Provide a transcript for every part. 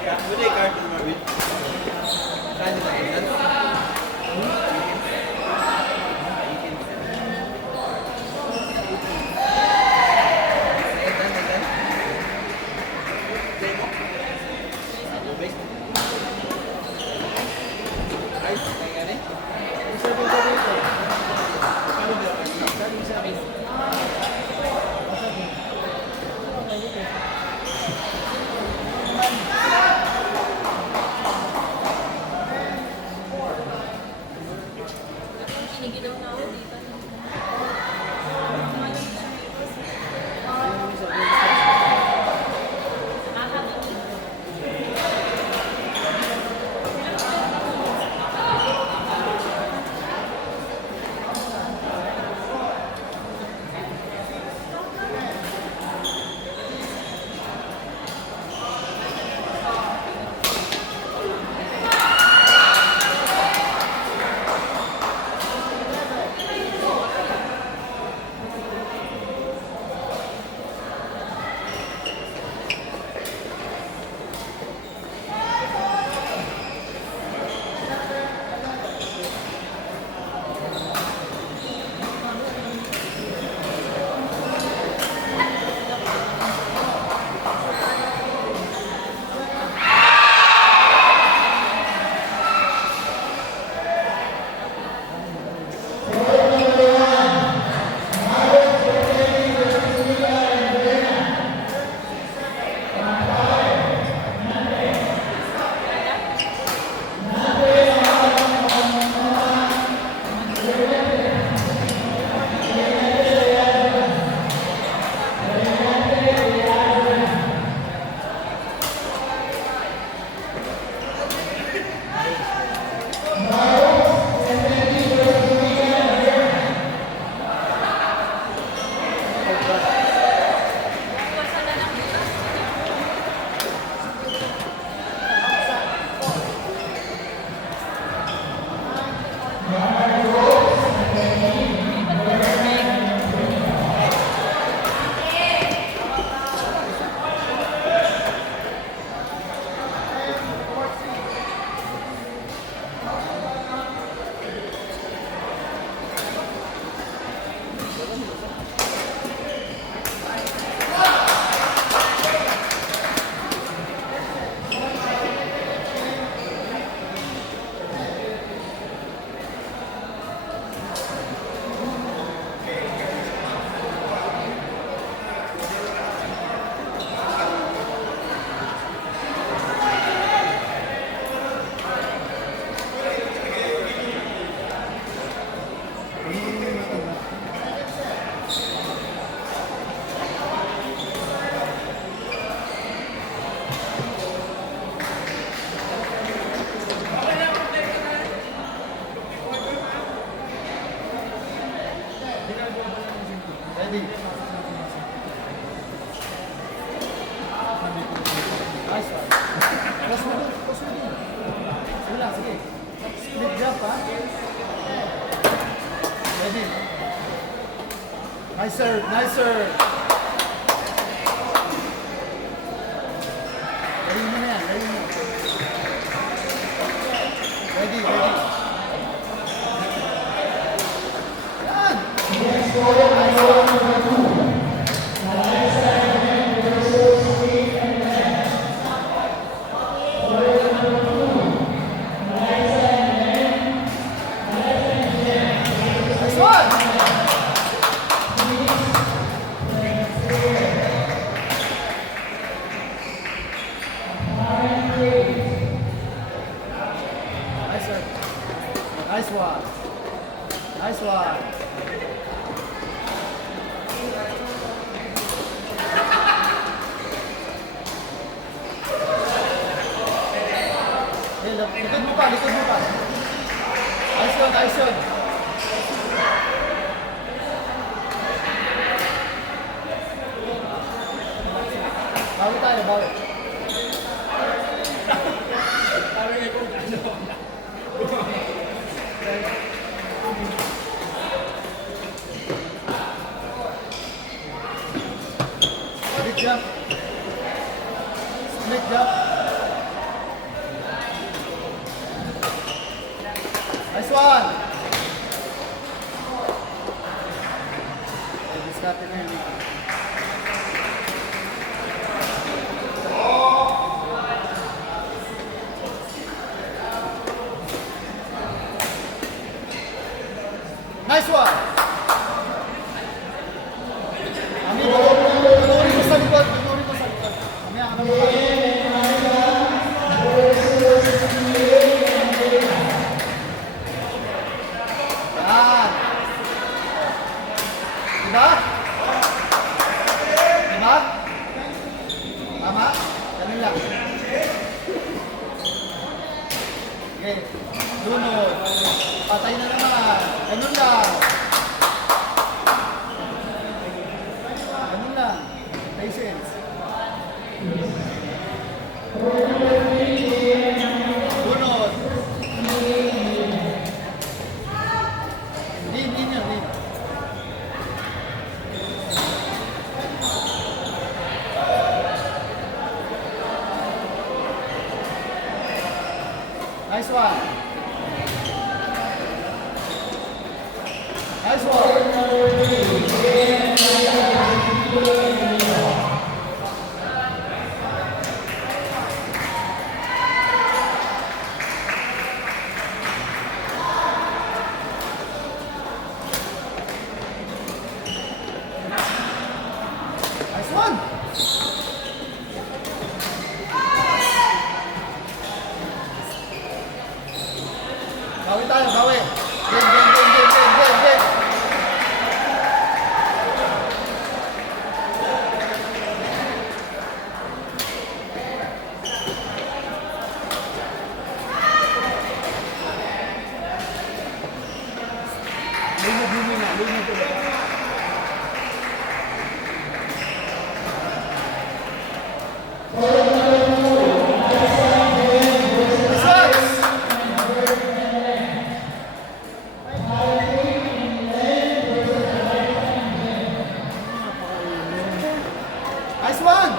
ka? Wala yung cartoon, Marvin. Saan nila yun? Kinigilaw na ako dito. Ready? Nice one. Plus mo dun. Plus mo dun. Sige lang, sige. Split jump, ha? Ready? Nice serve, nice serve. Ready mo na yan, ready mo. Ready, ready. Nice one. Nice one. Likod mo pa, likod mo pa. Nice one, nice one. Bawi tayo, bawi. Split jump. Split jump. one. Diskarte na yun. Nice one. Ami, tuturin mo sa likod. Tuturin mo sa likod. Ami, ang ano mo pa. Yan. Diba? Diba? Tama? Ganun lang. Okay. Lunod. Patay na naman. Ganun lang. Ganun lang. Patience. Lunod. Lean yan, lean. Nice one. Nice one. Nice one. Bawi tayo, bawi. Game. Lunod ko ba? Nice one!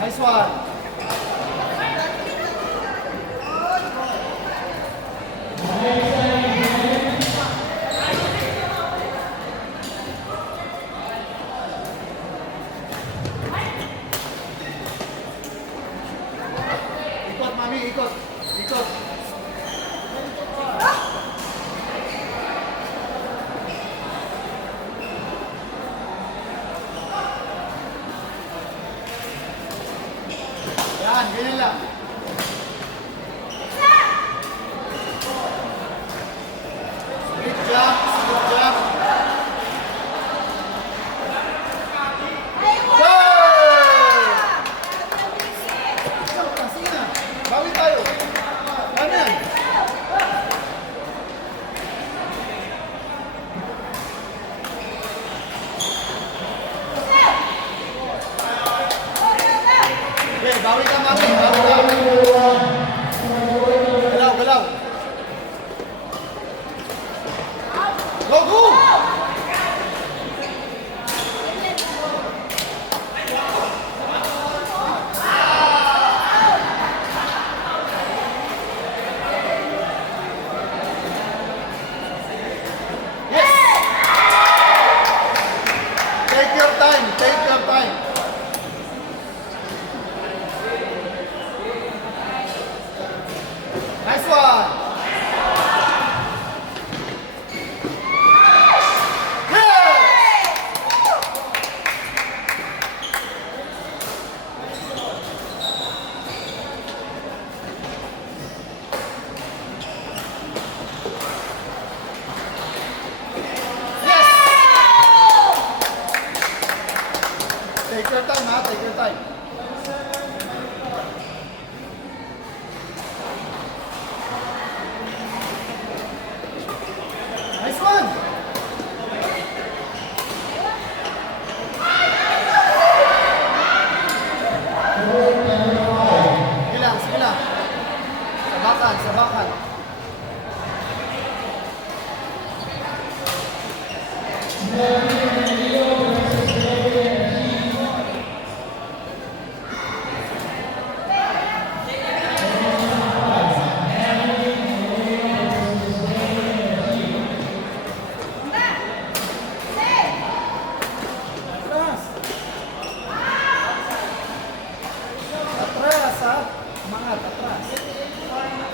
Nice one! Ikot, mami, ikot. Ikot. Yan, ganyan lang. Split jump, split jump. Go! Sige na, bawi tayo. Yan,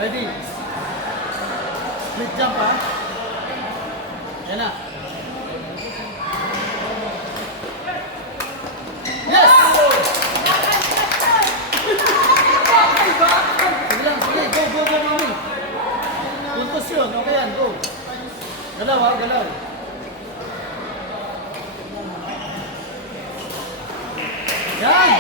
Ready? Split jump ha. Yan na. Yes! Sige lang, sige. Go, mami. Puntos yun. Okay yan, go. Galaw ha, galaw. Yan!